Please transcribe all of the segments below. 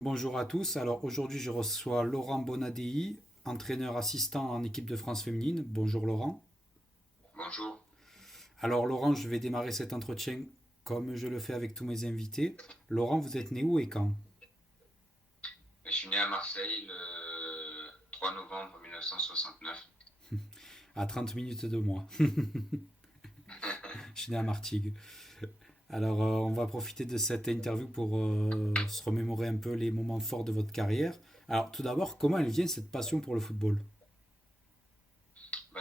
Bonjour à tous. Alors aujourd'hui, je reçois Laurent Bonadei, entraîneur assistant en équipe de France féminine. Bonjour Laurent. Bonjour, Alors Laurent, je vais démarrer cet entretien comme je le fais avec tous mes invités. Laurent, vous êtes né où et quand? je suis né à Marseille le 3 novembre 1969. À 30 minutes de moi. Je suis né à Martigues. Alors on va profiter de cette interview pour se remémorer un peu les moments forts de votre carrière. Alors tout d'abord, comment elle vient cette passion pour le football?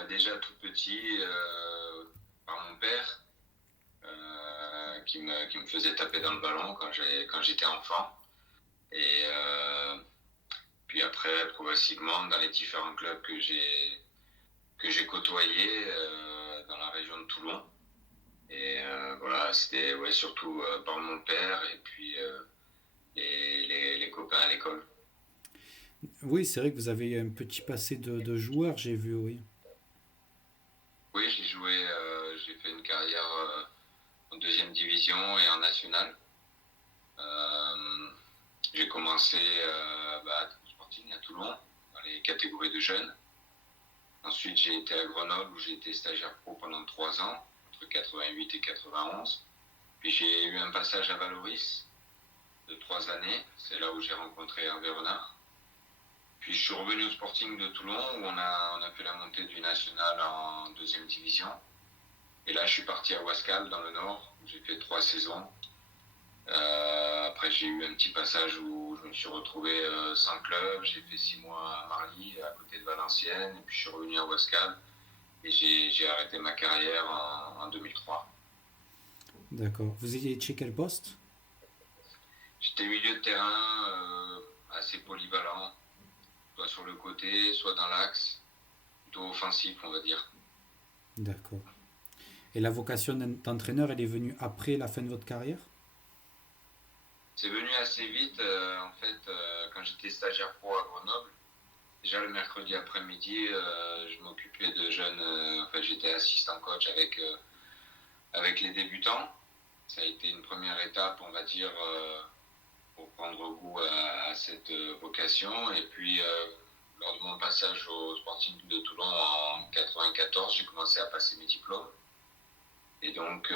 Déjà tout petit, par mon père, qui me faisait taper dans le ballon quand j'étais enfant. Et puis après, progressivement, dans les différents clubs que j'ai côtoyés dans la région de Toulon. Et voilà, c'était ouais, surtout par mon père et puis les copains à l'école. Oui, c'est vrai que vous avez un petit passé de joueur, j'ai vu, oui. Oui, j'ai fait une carrière en deuxième division et en nationale. Euh, j'ai commencé au Sporting à Toulon, dans les catégories de jeunes. Ensuite, j'ai été à Grenoble où j'ai été stagiaire pro pendant 3 ans, entre 88 et 91. Puis j'ai eu un passage à Valoris de 3 années. C'est là où j'ai rencontré Hervé Renard. Puis je suis revenu au Sporting de Toulon où on a fait la montée du national en deuxième division. Et là, je suis parti à Wascal dans le Nord où j'ai fait 3 saisons. Après, j'ai eu un petit passage où je me suis retrouvé sans club. J'ai fait 6 mois à Marly, à côté de Valenciennes. Et puis, je suis revenu à Wascal. Et j'ai arrêté ma carrière en 2003. D'accord. Vous étiez chez quel poste? J'étais milieu de terrain assez polyvalent, soit sur le côté, soit dans l'axe, plutôt offensif, on va dire. D'accord. Et la vocation d'entraîneur, elle est venue après la fin de votre carrière? C'est venu assez vite, en fait, quand j'étais stagiaire pro à Grenoble. Déjà le mercredi après-midi, je m'occupais de jeunes, enfin j'étais assistant coach avec les débutants. Ça a été une première étape, on va dire, pour prendre goût à cette vocation. Et puis, lors de mon passage au Sporting de Toulon en 94, j'ai commencé à passer mes diplômes. Et donc,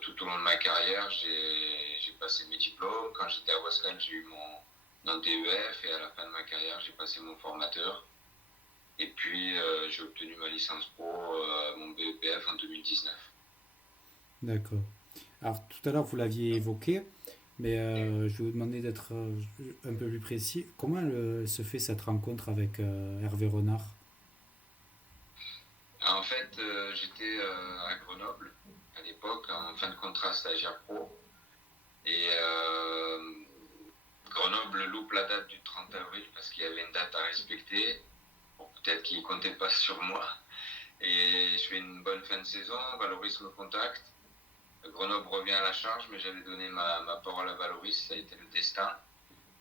tout au long de ma carrière, j'ai passé mes diplômes. Quand j'étais à Wascal, j'ai eu mon DEF et à la fin de ma carrière, j'ai passé mon formateur. Et puis, j'ai obtenu ma licence pro, mon BEPF en 2019. D'accord. Alors tout à l'heure, vous l'aviez évoqué, mais je vais vous demander d'être un peu plus précis. Comment se fait cette rencontre avec Hervé Renard? En fait, j'étais à Grenoble à l'époque, en fin de contrat stagiaire pro. Et Grenoble loupe la date du 30 avril parce qu'il y avait une date à respecter. Bon, peut-être qu'il ne comptait pas sur moi. Et je fais une bonne fin de saison. Valoris me contacte. Grenoble revient à la charge, mais j'avais donné ma parole à Valoris. Ça a été le destin.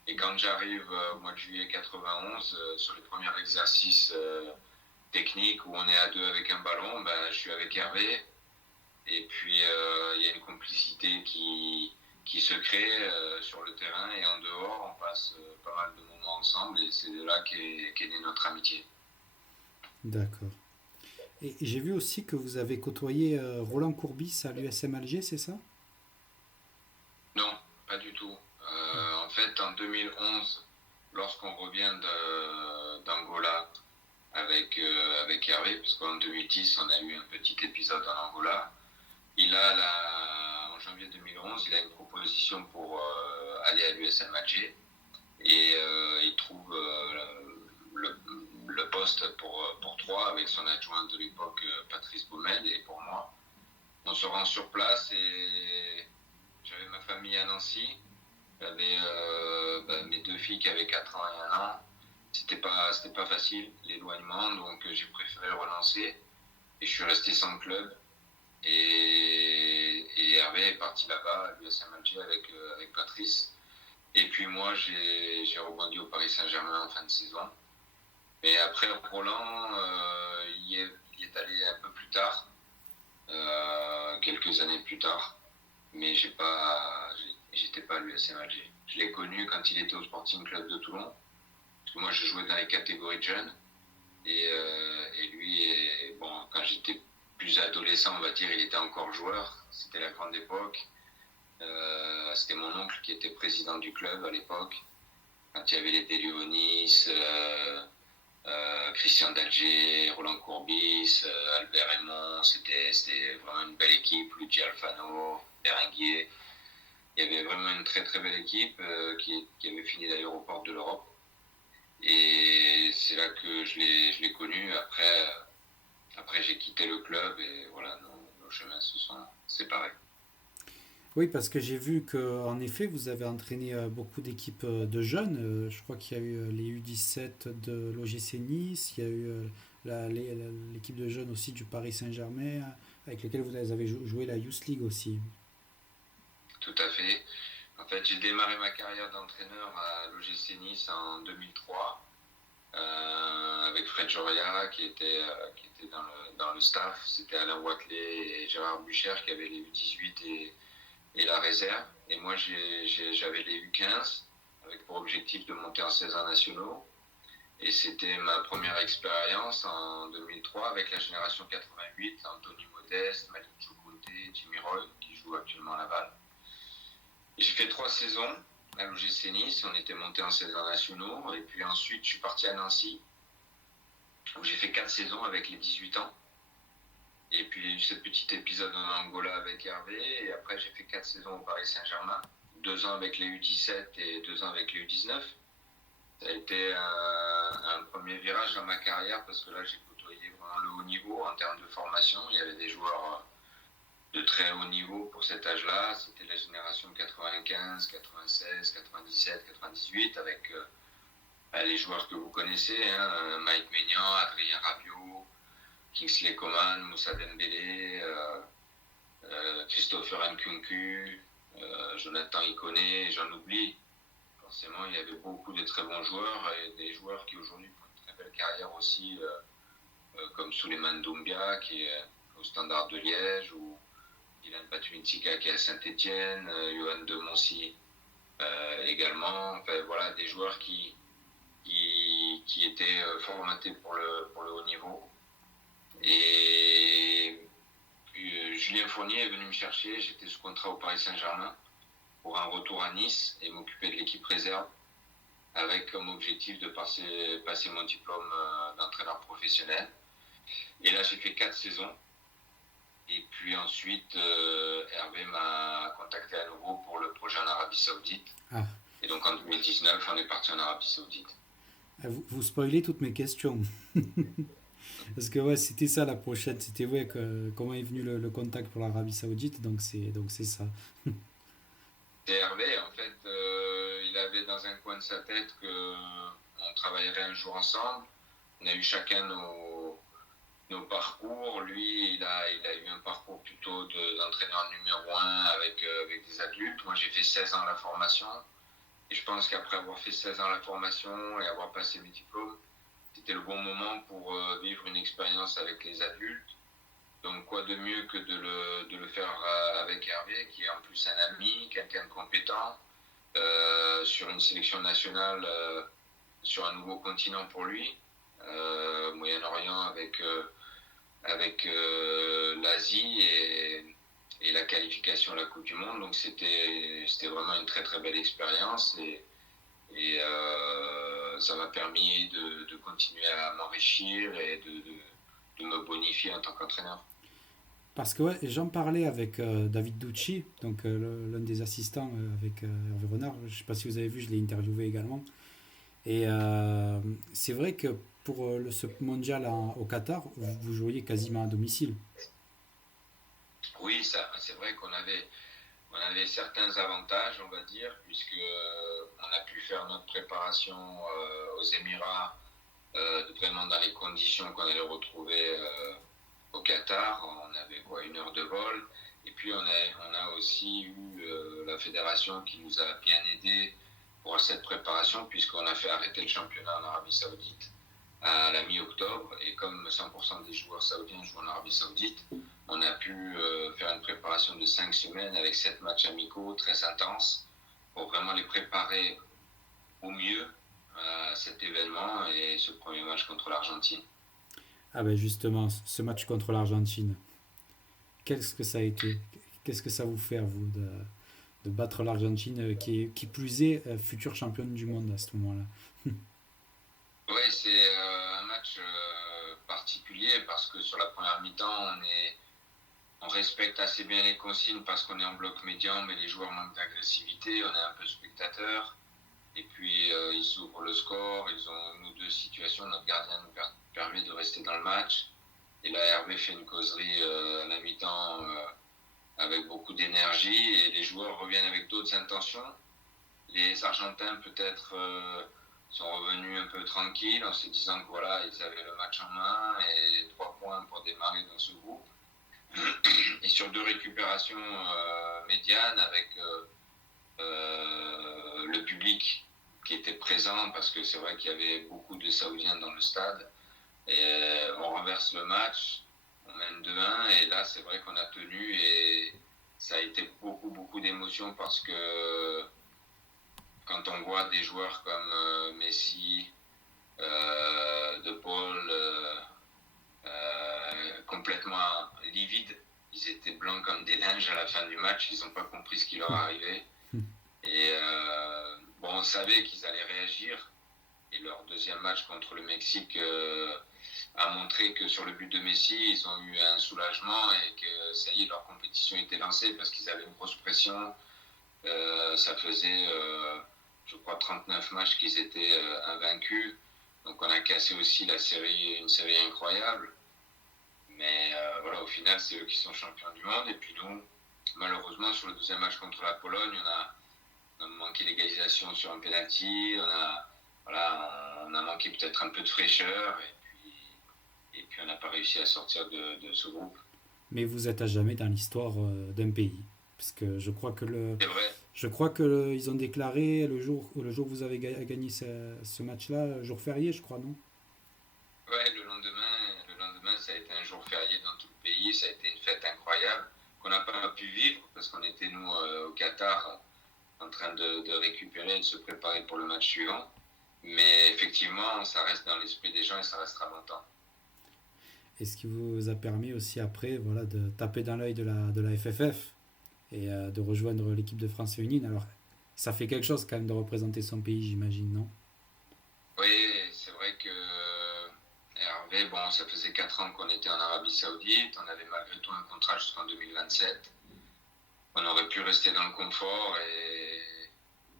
Et quand j'arrive au mois de juillet 91, sur les premiers exercices techniques où on est à deux avec un ballon, ben, je suis avec Hervé. Et puis, il y a une complicité qui se crée sur le terrain et en dehors. On passe pas mal de moments ensemble et c'est de là qu'est née notre amitié. D'accord. Et j'ai vu aussi que vous avez côtoyé Roland Courbis à l'USM Alger, c'est ça? Non, pas du tout. En fait, en 2011, lorsqu'on revient d'Angola avec Hervé, parce qu'en 2010, on a eu un petit épisode en Angola, en janvier 2011, il a une proposition pour aller à l'USM Alger et il trouve le, le poste pour trois avec son adjoint de l'époque, Patrice Baumel, et pour moi. On se rend sur place et j'avais ma famille à Nancy, j'avais mes deux filles qui avaient 4 ans et 1 an. C'était pas facile l'éloignement, donc j'ai préféré relancer et je suis resté sans club. Et Hervé est parti là-bas à l'USM Alger avec Patrice. Et puis moi, j'ai rebondi au Paris Saint-Germain en fin de saison. Mais après, Roland, il y est allé un peu plus tard. plus tard. Mais j'étais pas à l'USM Alger. Je l'ai connu quand il était au Sporting Club de Toulon. Parce que moi, je jouais dans les catégories de jeunes. Et lui, bon, quand j'étais plus adolescent, on va dire, il était encore joueur. C'était la grande époque. C'était mon oncle qui était président du club à l'époque. Quand il y avait les Delionis, Christian d'Alger, Roland Courbis, Albert Raymond, c'était vraiment une belle équipe. Luigi Alfano, Berenguer. Il y avait vraiment une très très belle équipe qui avait fini d'ailleurs aux portes de l'Europe. Et c'est là que je l'ai connu. Après, j'ai quitté le club et voilà, nos chemins se sont séparés. Oui, parce que j'ai vu que en effet, vous avez entraîné beaucoup d'équipes de jeunes. Je crois qu'il y a eu les U17 de l'OGC Nice, il y a eu l'équipe de jeunes aussi du Paris Saint-Germain, avec lesquels vous avez joué la Youth League aussi. Tout à fait. En fait, j'ai démarré ma carrière d'entraîneur à l'OGC Nice en 2003 avec Fred Joria qui était dans le staff. C'était Alain Watley et Gérard Bucher qui avaient les U18 et la réserve. Et moi, j'avais les U15 avec pour objectif de monter en 16 ans nationaux. Et c'était ma première expérience en 2003 avec la génération 88, Anthony Modeste, Malik Choukounte, Jimmy Roy, qui joue actuellement à Laval. Et j'ai fait 3 saisons à l'OGC Nice, on était monté en 16 ans nationaux. Et puis ensuite, je suis parti à Nancy, où j'ai fait 4 saisons avec les 18 ans. Et puis il y a eu ce petit épisode en Angola avec Hervé. Et après, j'ai fait 4 saisons au Paris Saint-Germain, 2 ans avec les U17 et 2 ans avec les U19. Ça a été un premier virage dans ma carrière parce que là, j'ai côtoyé vraiment le haut niveau en termes de formation. Il y avait des joueurs de très haut niveau pour cet âge-là. C'était la génération 95, 96, 97, 98 avec les joueurs que vous connaissez, hein, Mike Maignan, Adrien Rabiot, Kingsley Coman, Moussa Dembélé, Christopher Nkunku, Jonathan Iconé, j'en oublie. Forcément, il y avait beaucoup de très bons joueurs et des joueurs qui aujourd'hui font une très belle carrière aussi, comme Souleymane Doumbia qui est au Standard de Liège ou Dylan Batuminsika qui est à Saint-Etienne, Johan de Moncy également. Enfin, voilà, des joueurs qui étaient formatés pour le haut niveau. Et puis, Julien Fournier est venu me chercher, j'étais sous contrat au Paris Saint-Germain pour un retour à Nice et m'occuper de l'équipe réserve avec comme objectif de passer mon diplôme d'entraîneur professionnel. Et là, j'ai fait 4 saisons. Et puis ensuite, Hervé m'a contacté à nouveau pour le projet en Arabie Saoudite. Ah. Et donc en 2019, on est parti en Arabie Saoudite. Vous spoilez toutes mes questions. Parce que ouais, c'était ça la prochaine. C'était ouais, comment est venu le contact pour l'Arabie Saoudite. Donc c'est ça. Et Hervé, en fait, il avait dans un coin de sa tête qu'on travaillerait un jour ensemble. On a eu chacun nos parcours. Lui, il a eu un parcours plutôt d'entraîneur numéro 1 avec des adultes. Moi, j'ai fait 16 ans la formation. Et je pense qu'après avoir fait 16 ans la formation et avoir passé mes diplômes, c'était le bon moment pour vivre une expérience avec les adultes. Donc, quoi de mieux que de le faire avec Hervé, qui est en plus un ami, quelqu'un de compétent, sur une sélection nationale, sur un nouveau continent pour lui, Moyen-Orient avec l'Asie et la qualification à la Coupe du Monde. Donc, c'était vraiment une très très belle expérience et ça m'a permis de continuer à m'enrichir et de me bonifier en tant qu'entraîneur. Parce que ouais, j'en parlais avec David Ducci, donc l'un des assistants avec Hervé Renard. Je ne sais pas si vous avez vu, je l'ai interviewé également. Et c'est vrai que pour ce mondial au Qatar, vous jouiez quasiment à domicile. Oui, c'est vrai qu'on avait certains avantages, on va dire, puisque on a pu faire notre préparation aux Émirats vraiment dans les conditions qu'on allait retrouver au Qatar. On avait quoi, 1 heure de vol. Et puis on a aussi eu la fédération qui nous a bien aidés pour cette préparation, puisqu'on a fait arrêter le championnat en Arabie Saoudite à la mi-octobre. Et comme 100% des joueurs saoudiens jouent en Arabie Saoudite, on a pu faire une préparation préparation de 5 semaines avec 7 matchs amicaux très intenses pour vraiment les préparer au mieux à cet événement et ce premier match contre l'Argentine. Ah ben justement, ce match contre l'Argentine, qu'est-ce que ça a été? Qu'est-ce que ça vous fait, à vous, de battre l'Argentine, qui plus est future championne du monde à ce moment-là? Oui, c'est un match particulier parce que sur la première mi-temps, on respecte assez bien les consignes parce qu'on est en bloc médian, mais les joueurs manquent d'agressivité, on est un peu spectateur. Et puis ils s'ouvrent le score, ils ont une ou deux situations, notre gardien nous permet de rester dans le match. Et là, Hervé fait une causerie à la mi-temps avec beaucoup d'énergie et les joueurs reviennent avec d'autres intentions. Les Argentins peut-être sont revenus un peu tranquilles en se disant que voilà, ils avaient le match en main et 3 points pour démarrer dans ce groupe. Et sur 2 récupérations médianes avec le public qui était présent, parce que c'est vrai qu'il y avait beaucoup de Saoudiens dans le stade, et on renverse le match, on mène 2-1 et là c'est vrai qu'on a tenu et ça a été beaucoup d'émotions parce que quand on voit des joueurs comme Messi, De Paul, complètement livides, ils étaient blancs comme des linges à la fin du match, ils n'ont pas compris ce qui leur arrivait. Et bon, on savait qu'ils allaient réagir. Et leur deuxième match contre le Mexique a montré que sur le but de Messi, ils ont eu un soulagement et que ça y est, leur compétition était lancée parce qu'ils avaient une grosse pression. Ça faisait, je crois, 39 matchs qu'ils étaient invaincus. Donc on a cassé aussi une série incroyable. Mais voilà, au final, c'est eux qui sont champions du monde. Et puis nous, malheureusement, sur le deuxième match contre la Pologne, on a manqué l'égalisation sur un penalty, on a manqué peut-être un peu de fraîcheur et puis on n'a pas réussi à sortir de ce groupe. Mais vous êtes à jamais dans l'histoire d'un pays. Parce que C'est vrai. je crois que ils ont déclaré le jour où vous avez gagné ce match-là, jour férié, je crois, non? Ouais, le lendemain, ça a été un jour férié dans tout le pays, ça a été une fête incroyable qu'on n'a pas pu vivre parce qu'on était nous au Qatar en train de récupérer et de se préparer pour le match suivant. Mais effectivement, ça reste dans l'esprit des gens et ça restera longtemps. Et ce qui vous a permis aussi après, voilà, de taper dans l'œil de la FFF et de rejoindre l'équipe de France féminine. Alors, ça fait quelque chose quand même de représenter son pays, j'imagine, non? Oui, c'est vrai que Hervé, bon, ça faisait 4 ans qu'on était en Arabie Saoudite, on avait malgré tout un contrat jusqu'en 2027. On aurait pu rester dans le confort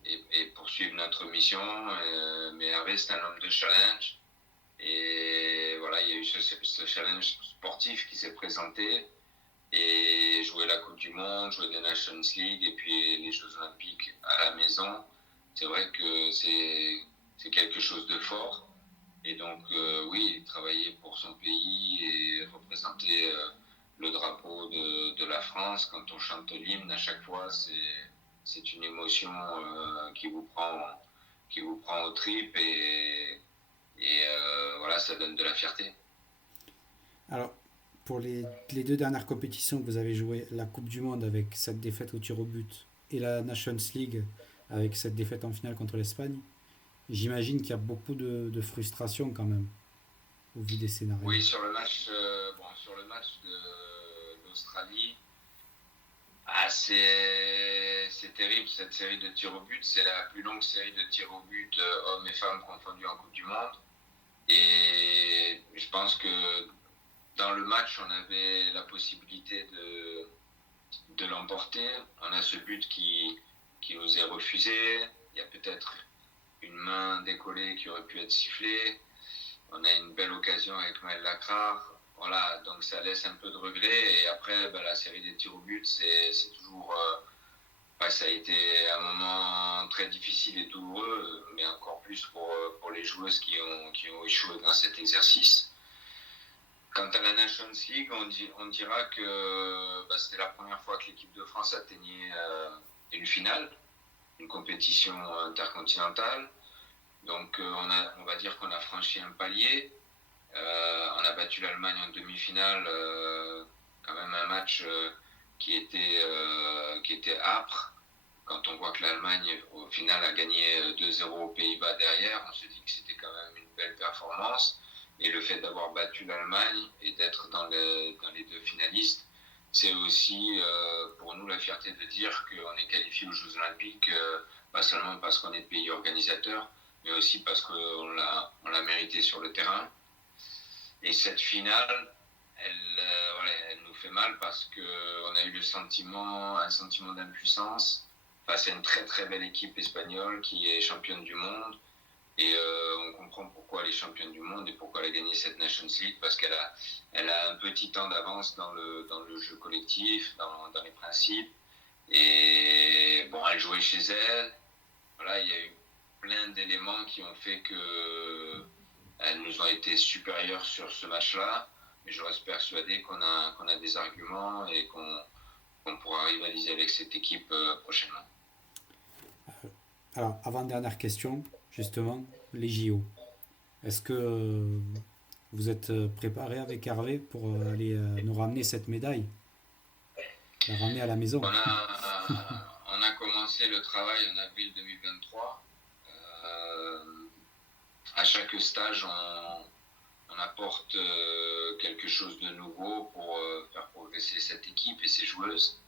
et poursuivre notre mission, mais Hervé, c'est un homme de challenge. Et voilà, il y a eu ce challenge sportif qui s'est présenté. Et jouer la Coupe du Monde, jouer des Nations League et puis les Jeux Olympiques à la maison, c'est vrai que c'est quelque chose de fort. Et donc, oui, travailler pour son pays et représenter le drapeau de la France quand on chante l'hymne à chaque fois, c'est une émotion qui vous prend aux tripes et voilà, ça donne de la fierté. Alors, pour les 2 dernières compétitions que vous avez jouées, la Coupe du Monde avec cette défaite au tir au but et la Nations League avec cette défaite en finale contre l'Espagne, j'imagine qu'il y a beaucoup de frustration quand même, au vu des scénarios. Oui, sur le match de l'Australie, c'est terrible cette série de tirs au but. C'est la plus longue série de tirs au but, hommes et femmes confondus en Coupe du Monde. Et je pense que dans le match, on avait la possibilité de l'emporter. On a ce but qui nous est refusé. Il y a peut-être une main décollée qui aurait pu être sifflée. On a une belle occasion avec Maël Lacrar. Voilà, donc ça laisse un peu de regret. Et après, la série des tirs au but, c'est toujours. Ça a été un moment très difficile et douloureux, mais encore plus pour les joueuses qui ont échoué dans cet exercice. Quant à la Nations League, on dira que c'était la première fois que l'équipe de France atteignait une finale, une compétition intercontinentale. Donc on va dire qu'on a franchi un palier. On a battu l'Allemagne en demi-finale, quand même un match qui était âpre. Quand on voit que l'Allemagne, au final, a gagné 2-0 aux Pays-Bas derrière, on se dit que c'était quand même une belle performance. Et le fait d'avoir battu l'Allemagne et d'être dans les deux finalistes, c'est aussi pour nous la fierté de dire qu'on est qualifié aux Jeux Olympiques, pas seulement parce qu'on est le pays organisateur, mais aussi parce qu'on l'a mérité sur le terrain. Et cette finale, elle nous fait mal parce qu'on a eu un sentiment d'impuissance face à une très très belle équipe espagnole qui est championne du monde. Et on comprend pourquoi elle est championne du monde et pourquoi elle a gagné cette Nations League, parce qu'elle a un petit temps d'avance dans le jeu collectif, dans les principes. Et bon, elle jouait chez elle. Voilà, il y a eu plein d'éléments qui ont fait qu'elles nous ont été supérieures sur ce match-là. Mais je reste persuadé qu'on a des arguments et qu'on pourra rivaliser avec cette équipe prochainement. Alors, avant-dernière question, justement, les JO. Est-ce que vous êtes préparé avec Hervé pour aller nous ramener cette médaille, la ramener à la maison? On a commencé le travail en avril 2023. À chaque stage, on apporte quelque chose de nouveau pour faire progresser cette équipe et ses joueuses.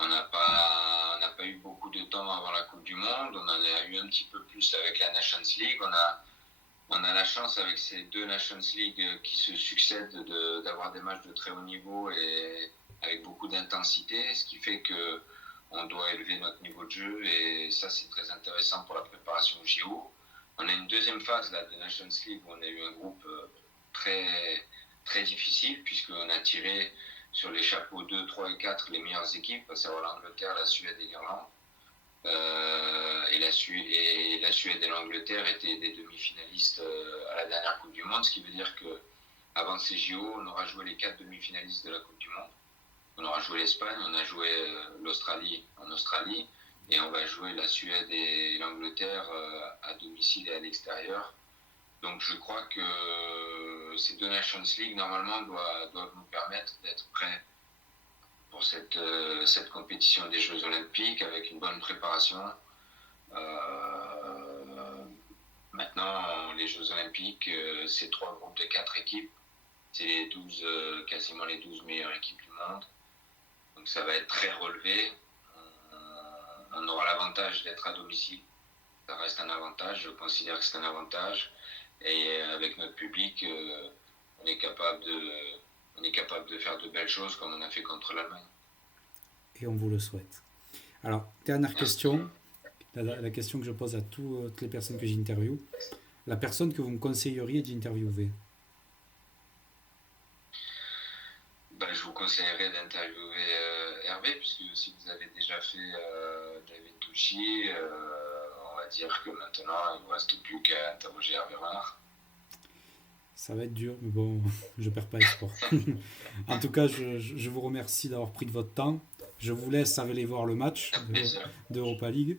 On n'a pas eu beaucoup de temps avant la Coupe du Monde. On en a eu un petit peu plus avec la Nations League. On a la chance avec ces deux Nations League qui se succèdent d'avoir des matchs de très haut niveau et avec beaucoup d'intensité, ce qui fait qu'on doit élever notre niveau de jeu et ça c'est très intéressant pour la préparation au JO. On a une deuxième phase là, de Nations League où on a eu un groupe très, très difficile puisqu'on a tiré sur les chapeaux 2, 3 et 4 les meilleures équipes, à savoir l'Angleterre, la Suède et l'Irlande. Et la Suède et l'Angleterre étaient des demi-finalistes à la dernière Coupe du Monde, ce qui veut dire qu'avant ces JO, on aura joué les 4 demi-finalistes de la Coupe du Monde. On aura joué l'Espagne, on a joué l'Australie en Australie, et on va jouer la Suède et l'Angleterre à domicile et à l'extérieur. Donc je crois que ces deux Nations League, normalement, doivent nous permettre d'être prêts pour cette compétition des Jeux Olympiques avec une bonne préparation. Maintenant, les Jeux Olympiques, c'est 3 groupes de 4 équipes. C'est quasiment les 12 meilleures équipes du monde. Donc ça va être très relevé. On aura l'avantage d'être à domicile. Ça reste un avantage, je considère que c'est un avantage. Et avec notre public, on est capable de faire de belles choses comme on a fait contre l'Allemagne. Et on vous le souhaite. Alors, dernière question, la question que je pose à toutes les personnes que j'interviewe. La personne que vous me conseilleriez d'interviewer? Je vous conseillerais d'interviewer Hervé, puisque si vous avez déjà fait David Tucci, on va dire que maintenant il ne vous reste plus qu'à interroger Hervé Renard. Ça va être dur, mais bon, je perds pas espoir. En tout cas, je vous remercie d'avoir pris de votre temps. Je vous laisse aller voir le match d'Europa League.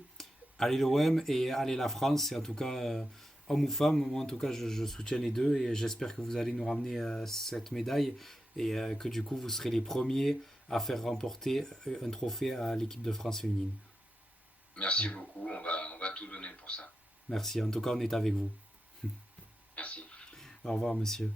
Allez l'OM et allez la France. Et en tout cas, homme ou femme, moi en tout cas, je soutiens les deux et j'espère que vous allez nous ramener cette médaille et que du coup, vous serez les premiers à faire remporter un trophée à l'équipe de France féminine. Merci beaucoup, on va tout donner pour ça. Merci, en tout cas, on est avec vous. Merci. Au revoir, monsieur.